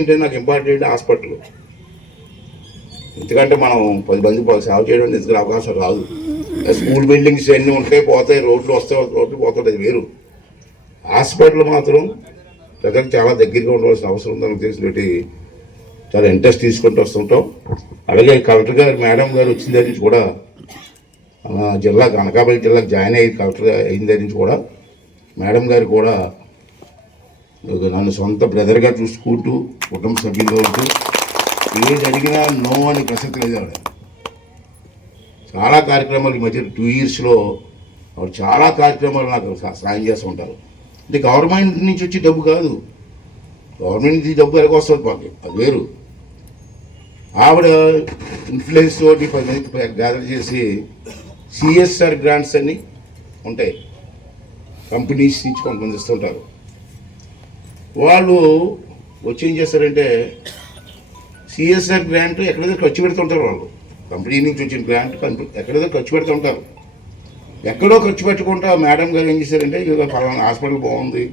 అంటే నాకు important hospital. ఎందుకంటే మనం పది మంది ప- సేవ చేయడం నిజంగా అవకాశం రాదు. స్కూల్ బిల్డింగ్స్ అన్నీ ఉంటాయి పోతాయి రోడ్లు వస్తాయి రోడ్లు పోతాయి వేరు. హాస్పిటల్ మాత్రం ప్రజలకు చాలా దగ్గరగా ఉండవలసిన అవసరం ఉందని తెలిసినట్టు చాలా ఇంట్రెస్ట్ తీసుకుంటూ వస్తుంటాం. అలాగే కలెక్టర్ గారు మేడం గారు వచ్చిన దగ్గర నుంచి కూడా జిల్లా జిల్లాకు అనకాపల్లి జిల్లాకు జాయిన్ అయ్యి కలెక్టర్ అయిన దగ్గర నుంచి కూడా మేడం గారు కూడా నన్ను సొంత బ్రదర్గా చూసుకుంటూ కుటుంబ సభ్యులతో ఉంటూ ఏది అడిగినా నో అని ప్రసక్తి లేదు ఆవిడ. చాలా కార్యక్రమాలు ఈ మధ్య టూ ఇయర్స్లో ఆవిడ చాలా కార్యక్రమాలు నాకు సాయం చేస్తూ ఉంటారు. అంటే గవర్నమెంట్ నుంచి వచ్చి డబ్బు కాదు. గవర్నమెంట్ నుంచి డబ్బు ఎలాగో వస్తుంది మాకు. అది వేరు. ఆవిడ ఇన్ఫ్లుయెన్స్ తోటి పది మంది గ్యాదర్ చేసి సిఎస్ఆర్ గ్రాంట్స్ అన్నీ ఉంటాయి. కంపెనీస్ నుంచి కొంతమంది ఇస్తుంటారు. వాళ్ళు వచ్చి ఏం చేస్తారంటే సిఎస్ఆర్ గ్రాంట్ ఎక్కడైతే ఖర్చు పెడుతుంటారు వాళ్ళు. కంపెనీ నుంచి వచ్చిన గ్రాంట్ కంపెనీ ఎక్కడైతే ఖర్చు పెడుతుంటారు. ఎక్కడో ఖర్చు పెట్టకుండా మేడం గారు ఏం చేశారంటే ఇక పలానా హాస్పిటల్ బాగుంది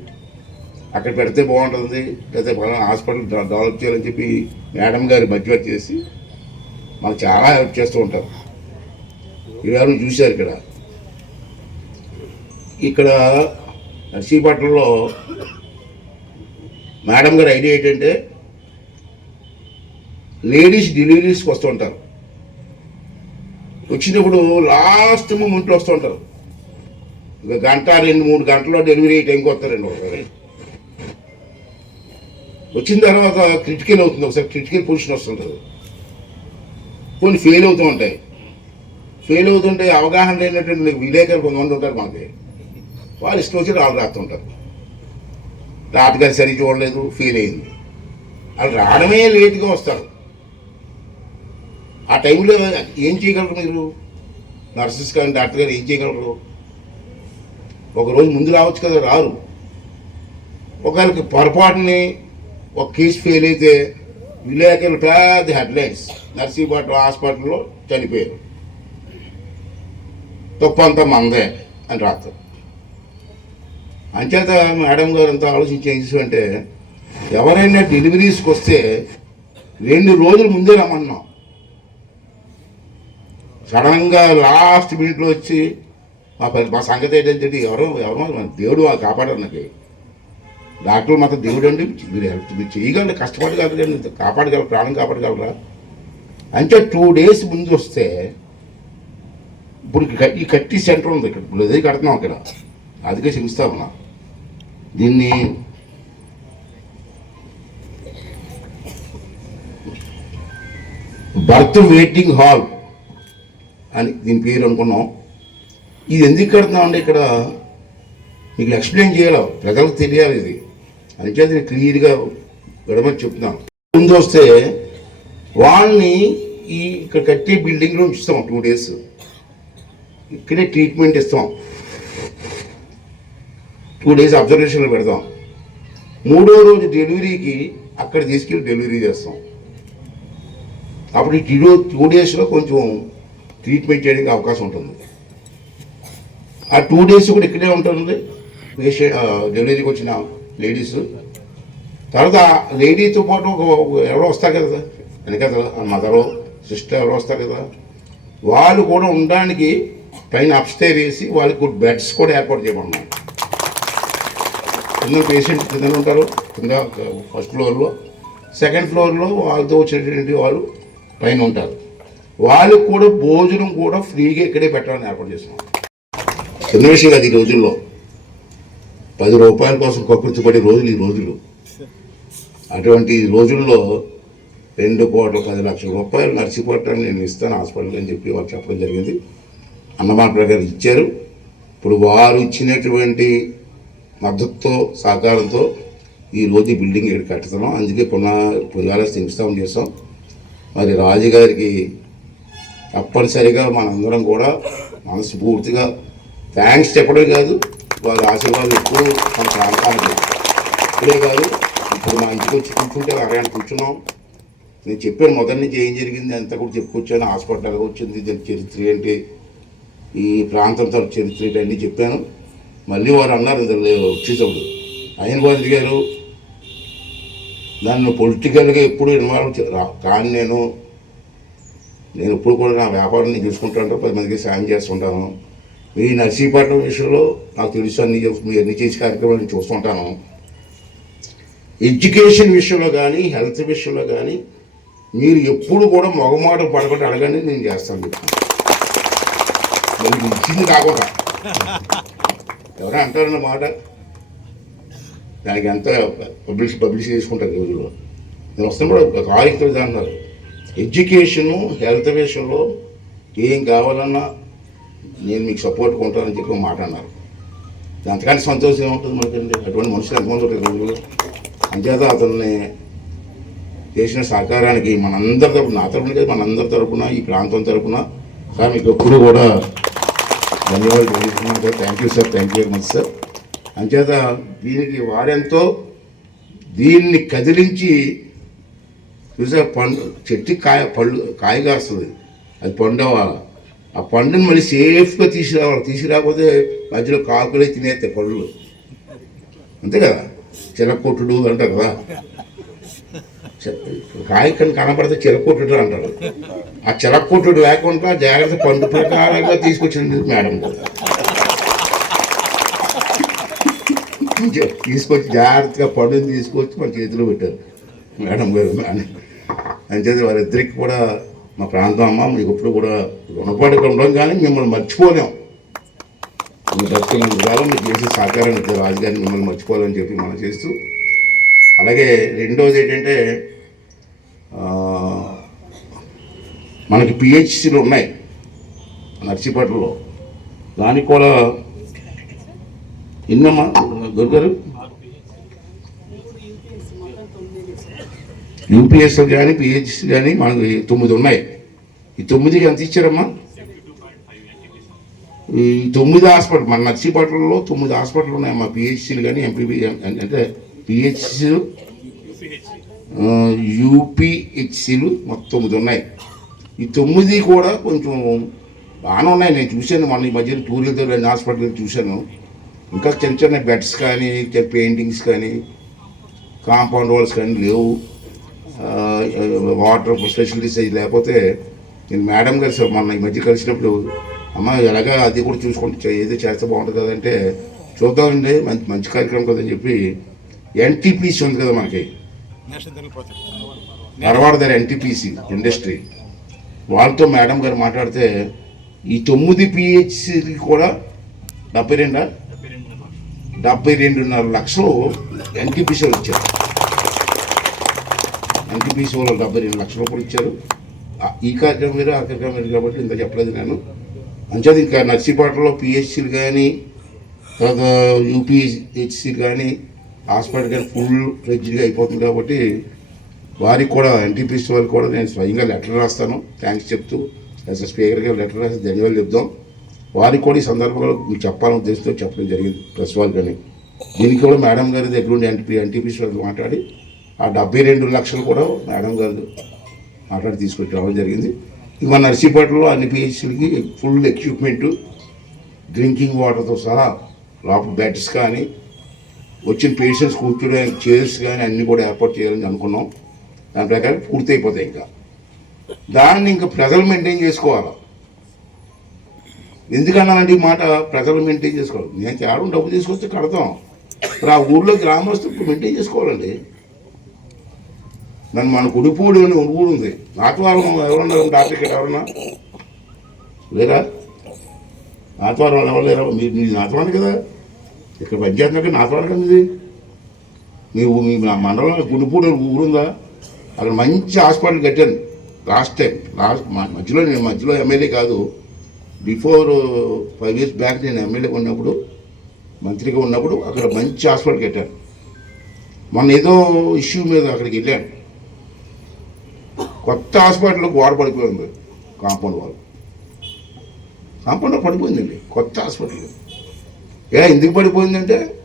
అక్కడ పెడితే బాగుంటుంది లేకపోతే పలానా హాస్పిటల్ డె- డెవలప్ చేయాలని చెప్పి మేడం గారు మధ్యవర్తి చేసి మాకు చాలా హెల్ప్ చేస్తూ ఉంటారు. ఇవాళ చూశారు ఇక్కడ. ఇక్కడ నర్సీపట్నంలో మేడం గారి ఐడియా ఏంటంటే లేడీస్ డెలివరీస్కి వస్తూ ఉంటారు. వచ్చినప్పుడు లాస్ట్ మూమెంట్లో వస్తూ ఉంటారు. ఒక గంట రెండు మూడు గంటల్లో డెలివరీ టైంకి వస్తారండి ఒకసారి. వచ్చిన తర్వాత క్రిటికల్ అవుతుంది ఒకసారి క్రిటికల్ పొజిషన్ వస్తుంటుంది. కొన్ని ఫెయిల్ అవుతూ ఉంటాయి. ఫెయిల్ అవుతుంటే అవగాహన లేనటువంటి విలేకరులు కొంతమంది ఉంటారు మనకి. వాళ్ళు ఇష్టం వచ్చి వాళ్ళు రాస్తుంటారు. రాతగారు సరి చూడలేదు ఫీల్ అయింది. వాళ్ళు రావడమే లేట్గా వస్తారు. ఆ టైంలో ఏం చేయగలరు మీరు? నర్సెస్ కానీ డాక్టర్ గారు ఏం చేయగలరు? ఒకరోజు ముందు రావచ్చు కదా రారు. ఒకరికి పొరపాటుని ఒక కేసు ఫెయిల్ అయితే విలేకరులు పెద్ద హెడ్లైన్స్ నర్సీపట్నం హాస్పిటల్లో చనిపోయారు. తప్పంతా మందే అని రాస్తారు. అంచేత మేడం గారు అంతా ఆలోచించి ఏం చేసామంటే ఎవరైనా డెలివరీస్కి వస్తే రెండు రోజులు ముందే రమ్మన్నాం. సడన్గా లాస్ట్ మినిట్లో వచ్చి మా మా సంగతి ఏంటంటే ఎవరో ఎవరో దేవుడు కాపాడారు నాకు. డాక్టర్ మాత్రం దేవుడు అండి మీరు హెల్ప్ మీరు చేయగలరు కష్టపడగలరు కానీ కాపాడగలరు ప్రాణం కాపాడగలరా? అంటే టూ డేస్ ముందు వస్తే ఇప్పుడు ఈ కట్టి- ఈ కట్టి సెంటర్ ఉంది ఇక్కడ ఇప్పుడు అదే కడుతున్నాం ఇక్కడ. అందుకే శంకుస్థాపన దీన్ని బర్త్ వెయిటింగ్ హాల్ అని దీని పేరు అనుకున్నాం. ఇది ఎందుకు కడుతున్నాం అంటే ఇక్కడ మీకు ఎక్స్ప్లెయిన్ చేయాలి? ప్రజలకు తెలియాలి ఇది. అంచేది నేను క్లియర్గా గడమని చెప్తున్నాను ముందు వస్తే వాళ్ళని ఈ ఇక్కడ కట్టే బిల్డింగ్లో ఉంచుతాం టూ డేస్. ఇక్కడే ట్రీట్మెంట్ ఇస్తాం. టూ డేస్ అబ్జర్వేషన్లో పెడతాం మూడో రోజు డెలివరీకి అక్కడ తీసుకెళ్ళి డెలివరీ చేస్తాం. అప్పుడు ఈ టూ టూ డేస్లో కొంచెం ట్రీట్మెంట్ చేయడానికి అవకాశం ఉంటుంది. ఆ టూ డేస్ కూడా ఇక్కడే ఉంటుంది. పేషెంట్ డెలివరీకి వచ్చిన లేడీస్. తర్వాత లేడీతో పాటు ఒక ఎవరో వస్తారు కదా వెనకత మదరో సిస్టర్ ఎవరో వస్తారు కదా. వాళ్ళు కూడా ఉండడానికి పైన అప్స్టేర్ వేసి వాళ్ళకి బెడ్స్ కూడా ఏర్పాటు చేయమన్నాం కింద పేషెంట్ కింద ఉంటారు కింద ఫస్ట్ ఫ్లోర్లో సెకండ్ ఫ్లోర్లో వాళ్ళతో వచ్చేటువంటి వాళ్ళు పైన ఉంటారు. వాళ్ళకు కూడా భోజనం కూడా ఫ్రీగా ఇక్కడే పెట్టాలని ఏర్పాటు చేస్తున్నాం. చిన్న విషయం కాదు ఈ రోజుల్లో. పది రూపాయల కోసం కకృతి పడే రోజులు ఈ రోజులు. అటువంటి రోజుల్లో రెండు కోట్ల పది లక్షల రూపాయలు నర్సిపోవటాన్ని నేను ఇస్తాను హాస్పిటల్ అని చెప్పి వాళ్ళు చెప్పడం జరిగింది. అన్నమాట ప్రకారం ఇచ్చారు. ఇప్పుడు వారు ఇచ్చినటువంటి మద్దతుతో సహకారంతో ఈ రోజు ఈ బిల్డింగ్ ఇక్కడ కట్టుతున్నాం. అందుకే పునః పునరాల శంకుస్థాపన చేస్తాం మరి రాజుగారికి తప్పనిసరిగా మనందరం కూడా మనస్ఫూర్తిగా థ్యాంక్స్ చెప్పడం కాదు వారి ఆశీర్వాదం ఎప్పుడు మన ప్రాంతానికి ఇప్పుడే కాదు ఇప్పుడు మా ఇంటికి వచ్చి కూర్చుంటే అరగంట కూర్చున్నాం. నేను చెప్పాను మొదటి నుంచి ఏం జరిగింది అంతా కూడా చెప్పుకొచ్చాను. హాస్పిటల్ వచ్చింది దాని చరిత్ర ఏంటి ఈ ప్రాంతం తరపు చరిత్ర ఏంటి అన్నీ చెప్పాను. మళ్ళీ వారు అన్నారు ఇందులో వచ్చేటప్పుడు ఆయన బాధ గారు నన్ను పొలిటికల్గా ఎప్పుడు ఇన్వాల్వ్ రా- కానీ నేను నేను ఎప్పుడు కూడా నా వ్యాపారాన్ని చూసుకుంటాను పది మందికి సాయం చేస్తుంటాను. మీ నర్సీపట్నం విషయంలో నాకు తెలుసు అన్ని మీ అన్ని చేసే కార్యక్రమాలు నేను చూస్తుంటాను. ఎడ్యుకేషన్ విషయంలో కానీ హెల్త్ విషయంలో కానీ మీరు ఎప్పుడు కూడా మొగమాట పడకుండా అడగండి నేను చేస్తాను మీకు ఇచ్చింది కాకుండా. ఎవరైనా అంటారన్న మాట. దానికి ఎంత పబ్లిష్ పబ్లిష్ చేసుకుంటారు ఈ రోజుల్లో నేను వస్తున్నప్పుడు ఒక కాగితం అన్నారు. ఎడ్యుకేషను హెల్త్ విషయంలో ఏం కావాలన్నా నేను మీకు సపోర్ట్ ఉంటానని చెప్పి ఒక మాట అన్నారు. అంతకంటే సంతోషం ఏముంటుంది మనకండి అటువంటి మనుషులు ఎంతమంది ఉంటారు రోజులు అంచేత అతన్ని చేసిన సహకారానికి మనందరి తరపున నా తరపున కాదు మనందరి తరపున ఈ ప్రాంతం తరపున సార్ మీకు ఎప్పుడు కూడా ధన్యవాదాలు తెలియజేస్తున్నాను sir thank you sir thank you very much sir అంచేత దీనికి వారెంతో దీన్ని కదిలించి చూసా పండు చెట్టు కాయ పళ్ళు కాయ కాస్తుంది అది పండు అవ్వాలి ఆ పండుని మళ్ళీ సేఫ్గా తీసుకురావాలి. తీసుకురాకపోతే మధ్యలో కాకులే తినేస్తాయి పళ్ళు అంతే కదా? చిన్న కొట్టుడు అంటారు కదా? చె- కాయ కని కనపడితే అంటారు. ఆ చిలకొట్టుడు లేకుండా జాగ్రత్త పండు ప్రకారంగా తీసుకొచ్చింది మేడం గారు. తీసుకొచ్చి జాగ్రత్తగా పండుని తీసుకొచ్చి మన చేతిలో పెట్టారు. మేడం గారు అని అంచేది వారిద్దరికి కూడా మా ప్రాంతం అమ్మ మీకు ఎప్పుడు కూడా రుణపడి ఉండడం కానీ మిమ్మల్ని మర్చిపోలేం. మీ బతుకులంత కాలం మీకు చేసే సహకారాన్ని రాజుగారిని మిమ్మల్ని మర్చిపోవాలని చెప్పి మనం చేస్తూ అలాగే రెండోది ఏంటంటే మనకి పిహెచ్సిలు ఉన్నాయి నర్సీపట్నంలో. దానికి కూడా ఎన్నమ్మా? దొరికారు యూపీఎస్ఎల్ కానీ పిహెచ్సి కానీ మనకు తొమ్మిది ఉన్నాయి. ఈ తొమ్మిదికి ఎంత ఇచ్చారమ్మా? ఈ తొమ్మిది హాస్పిటల్ మన నర్సీపట్నంలో తొమ్మిది హాస్పిటల్ ఉన్నాయమ్మా పిహెచ్సిలు కానీ ఎంపీబీ అంటే పిహెచ్సిలు యూపీహెచ్సిలు మొత్తం తొమ్మిది ఉన్నాయి. ఈ తొమ్మిది కూడా కొంచెం బాగానే ఉన్నాయి. నేను చూశాను మన ఈ మధ్యన టూర్ వెళ్తే హాస్పిటల్ చూశాను. ఇంకా చిన్న చిన్న బెడ్స్ కానీ పెయింటింగ్స్ కానీ కాంపౌండ్ వాల్స్ కానీ లేవు. వాటర్ ఫెసిలిటీస్ అవి లేకపోతే నేను మేడం గారు సార్ మొన్న ఈ మధ్య కలిసినప్పుడు అమ్మ ఎలాగా అది కూడా చూసుకుంటే ఏదో చేస్తే బాగుంటుంది కదంటే చూద్దామండి మంచి మంచి కార్యక్రమం కదని చెప్పి ఎన్టీపీసీ ఉంది కదా మనకి. నేషనల్ దగ్గర ఎన్టీపీసీ ఇండస్ట్రీ. వాళ్ళతో మేడం గారు మాట్లాడితే ఈ తొమ్మిది పిహెచ్సికి కూడా డెబ్బై రెండా? డెబ్బై రెండున్నర లక్షలు ఎన్టీపీసీ వాళ్ళు ఇచ్చారు. ఎన్టీపీసీ వాళ్ళు డెబ్బై రెండు లక్షలు కూడా ఇచ్చారు. ఈ కార్యక్రమం వేరు ఆ కార్యక్రమం వేరు కాబట్టి ఇంత చెప్పలేదు నేను. అంచేది ఇంకా నర్సీపాటలో పిహెచ్సీలు కానీ తర్వాత యూపీహెచ్సీలు కానీ హాస్పిటల్ కానీ ఫుల్ ఫ్లెడ్జ్గా అయిపోతుంది కాబట్టి వారికి కూడా ఎన్టీపీసీ వారికి కూడా నేను స్వయంగా లెటర్ రాస్తాను. థ్యాంక్స్ చెప్తూ యాజ్ స్పీకర్గా లెటర్ రాసి ధన్యవాదాలు చెప్దాం. వారికి కూడా ఈ సందర్భంలో మీకు చెప్పాలని ఉద్దేశంతో చెప్పడం జరిగింది ప్రెస్ వాళ్ళకని దీనికి కూడా మేడం గారి దగ్గర ఉండి ఎన్టీపీ ఎన్టీపీసీ వాళ్ళతో మాట్లాడి ఆ డెబ్బై రెండు లక్షలు కూడా మేడం గారు మాట్లాడి తీసుకొచ్చి రావడం జరిగింది. ఇక మన నర్సీపేటలో అన్ని పిహెచ్సీలకి ఫుల్ ఎక్విప్మెంటు డ్రింకింగ్ వాటర్తో సహా లోపల బెడ్స్ కానీ వచ్చిన పేషెంట్స్ కూర్చునే చైర్స్ కానీ అన్నీ కూడా ఏర్పాటు చేయాలని అనుకున్నాం. దాని ప్రకారం పూర్తి అయిపోతాయి ఇంకా. దాన్ని ఇంకా ప్రజలు మెయింటైన్ చేసుకోవాలి? ఎందుకన్నానంటే ఈ మాట? ప్రజలు మెయింటైన్ చేసుకోవాలి. నేను తేడం డబ్బు తీసుకొచ్చి కడతాం. ఇప్పుడు ఆ ఊళ్ళో గ్రామస్తులు మెయింటైన్ చేసుకోవాలండి. నన్ను మన కుడిపూడి అని ఒక ఉంది. నాతవారం ఎవరున్నారు డాక్టర్ ఇక్కడ ఎవరన్నా? లేరా నాతవారం ఎవరు లేరా? మీరు మీ నాతవారం కదా. ఇక్కడ పనిచేస్తున్నాక నాతో అడగండి ఇది. నీవు మీ మండలంలో గుడిపూడి ఊరు ఉందా అక్కడ మంచి హాస్పిటల్ కట్టాను. లాస్ట్ టైం లాస్ట్ మధ్యలో నేను మధ్యలో ఎమ్మెల్యే కాదు. బిఫోర్ ఫైవ్ ఇయర్స్ బ్యాక్ నేను ఎమ్మెల్యే ఉన్నప్పుడు మంత్రిగా ఉన్నప్పుడు అక్కడ మంచి హాస్పిటల్ కట్టాను. మొన్న ఏదో ఇష్యూ మీద అక్కడికి వెళ్ళాను. కొత్త హాస్పిటల్కి గోడ పడిపోయింది కాంపౌండ్ వాళ్ళు. కాంపౌండ్ పడిపోయిందండి. కొత్త హాస్పిటల్. ఏ ఎందుకు పడిపోయిందంటే?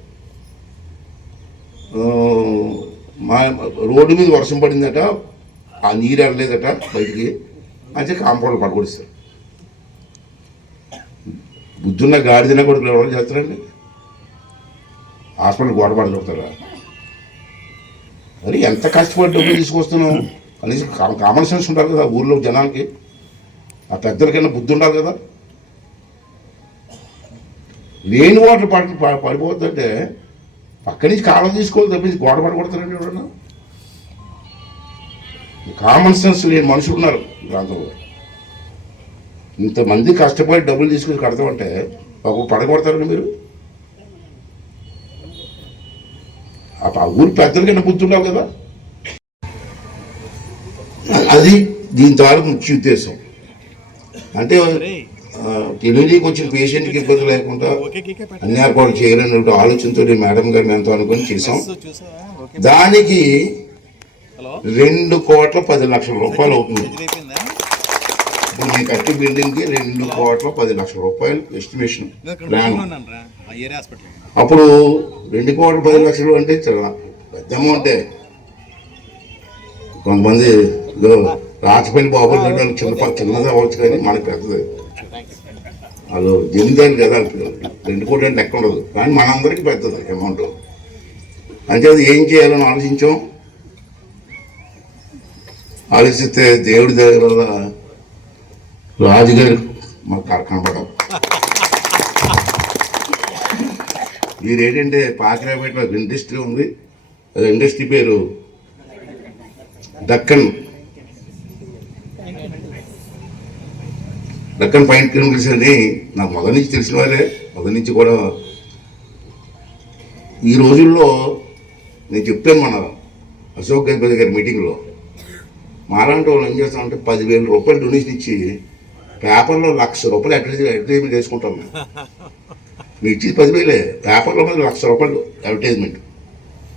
మా రోడ్డు మీద వర్షం పడిందట ఆ నీరు వెళ్ళలేదట బయటికి. అంటే కాంపౌండ్ పడగొడిస్తారు బుద్ధున్న గాడిదన కొడుకులు ఎవరు చేస్తారండి? హాస్పిటల్ గోడ పడగొడతారా? మరి ఎంత కష్టపడి డబ్బులు తీసుకొస్తున్నాం కనీసం కా- కామన్ సెన్స్ ఉండాలి కదా ఊర్లో జనానికి ఆ పెద్దలకైనా బుద్ధి ఉండాలి కదా. లేని వాటర్ పడి ప- పడిపోతుందంటే పక్క నుంచి కాలం తీసుకోవాలి తప్పించి గోడ పడగొడతారండి ఎవరన్నా? కామన్ సెన్స్ లేని మనుషులు ఉన్నారు ఈ ప్రాంతంలో ఇంతమంది కష్టపడి డబ్బులు తీసుకుని కడతామంటే ఒక పడగొడతారండి మీరు? ఆ ఆ ఊరి పెద్దలకైనా గుర్తుండవు కదా? అది దీని ద్వారా ముఖ్య ఉద్దేశం. అంటే ఆ, డెలివరీకి వచ్చిన పేషెంట్కి ఇబ్బంది లేకుండా అన్ని ఏర్పాటు చేయాలనే ఆలోచనతో మేడం గారు మేము అనుకుని చేసాం దానికి రెండు కోట్ల పది లక్షల రూపాయలు అవుతుంది. ఇప్పుడు నేను కట్టి బిల్డింగ్కి రెండు కోట్ల పది లక్షల రూపాయలు ఎస్టిమేషన్ ప్లాన్ అప్పుడు రెండు కోట్ల పది లక్షలు అంటే చాలా పెద్ద అమౌంటే కొంతమంది ఇదో రాచపల్లి బాబు చిన్న చిన్నది అవ్వచ్చు కానీ మనకి పెద్దది. వాళ్ళు జమీందారు కదా రెండు కోట్లు అంటే లెక్క ఉండదు. కానీ మనందరికీ పెద్దది అమౌంట్ అంటే అది ఏం చేయాలని ఆలోచించాం? ఆలోచిస్తే దేవుడి దగ్గర వల్ల రాజుగారు మాకు కనపడవు మీరు ఏంటంటే పాకిరాపేటలో ఒక ఇండస్ట్రీ ఉంది. అది ఇండస్ట్రీ పేరు దక్కన్. దక్కన్ పాయింట్ కిలోమీటర్స్ అని నాకు మొదటి నుంచి తెలిసిన వారే మొదటి నుంచి కూడా. ఈ రోజుల్లో నేను చెప్తాను మన అశోక్ గజపతి గారి మీటింగ్లో మాలాంటి వాళ్ళు ఏం చేస్తామంటే పదివేల రూపాయలు డొనేషన్ ఇచ్చి పేపర్లో లక్ష రూపాయలు అడ్వర్టైజ్ అడ్వర్టైజ్మెంట్ చేసుకుంటాం మేము. మీరు ఇచ్చేది పదివేలే పేపర్లో మీద లక్ష రూపాయలు అడ్వర్టైజ్మెంట్.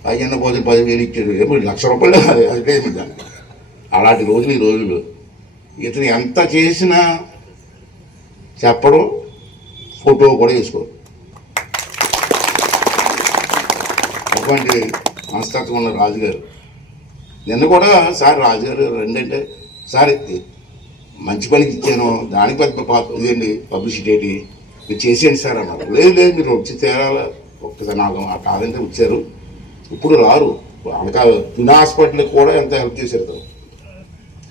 అయ్యన్న పోతే పదివేలు ఇచ్చారు ఏమో లక్ష రూపాయలు అడ్వర్టైజ్మెంట్ దానికి. అలాంటి రోజులు ఈ రోజులు. ఇతను ఎంత చేసినా చెప్పడం ఫోటో కూడా వేసుకోరు. అటువంటి మనస్తత్వం ఉన్న రాజుగారు. నిన్న కూడా సార్ రాజుగారు రెండంటే సార్ మంచి పనికి ఇచ్చాను దానికి పెద్ద పా- పబ్లిసిటీ ఏంటి? మీరు చేసేయండి సార్ అన్నారు. లేదు లేదు మీరు వచ్చి తేరాల ఒక్కసారి నాకు ఆ కాదంటే వచ్చారు. ఇప్పుడు రారు. అనక తుని హాస్పిటల్కి కూడా ఎంత హెల్ప్ చేశారు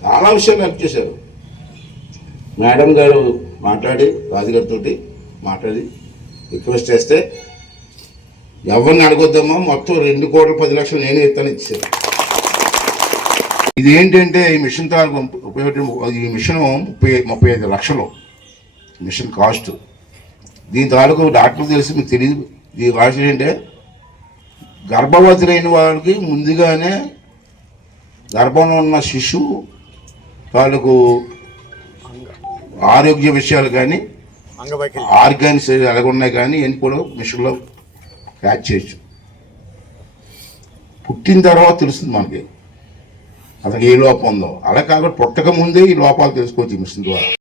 చాలా విషయాలు హెల్ప్ చేశారు. మేడం గారు మాట్లాడి రాజుగారితో మాట్లాడి రిక్వెస్ట్ చేస్తే ఎవరిని అడగొద్దమ్మా మొత్తం రెండు కోట్ల పది లక్షలు నేనే ఇస్తాను ఇచ్చాను ఇది ఏంటంటే ఈ మిషన్ తాలూకు ఉపయోగం ఈ మిషన్ ముప్పై ముప్పై ఐదు లక్షలు. Machine cost. దీని తాలూకు డాక్టర్ తెలిసి మీకు తెలియదు దీని కాస్ట్ ఏంటంటే గర్భవతి లేని వాళ్ళకి ముందుగానే గర్భంలో ఉన్న శిశువు తాలూకు ఆరోగ్య విషయాలు కానీ ఆర్గాన్స్ ఎలాగున్నాయి కానీ ఇవన్నీ కూడా మిషన్లో క్యాచ్ చేయొచ్చు. పుట్టిన తర్వాత తెలుస్తుంది మనకి. అతనికి ఏ లోపం ఉందో. అలా కాకుండా పుట్టక ముందే ఈ లోపాలు తెలుసుకోవచ్చు మిషన్ ద్వారా.